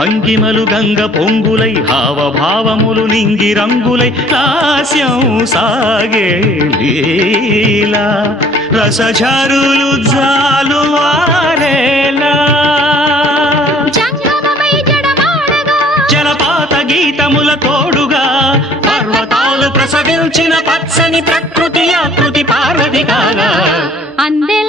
భంగిమలు గంగ పొంగులై హావభావములు నింగి రంగులై లాస్యం సాగే లీలా రసఝరులు జాలువారేలా జలపాత గీతముల తోడుగా పర్వతాలు ప్రసవించిన పచ్చని ప్రకృతి ఆకృతి పార్వతి కాగా అందే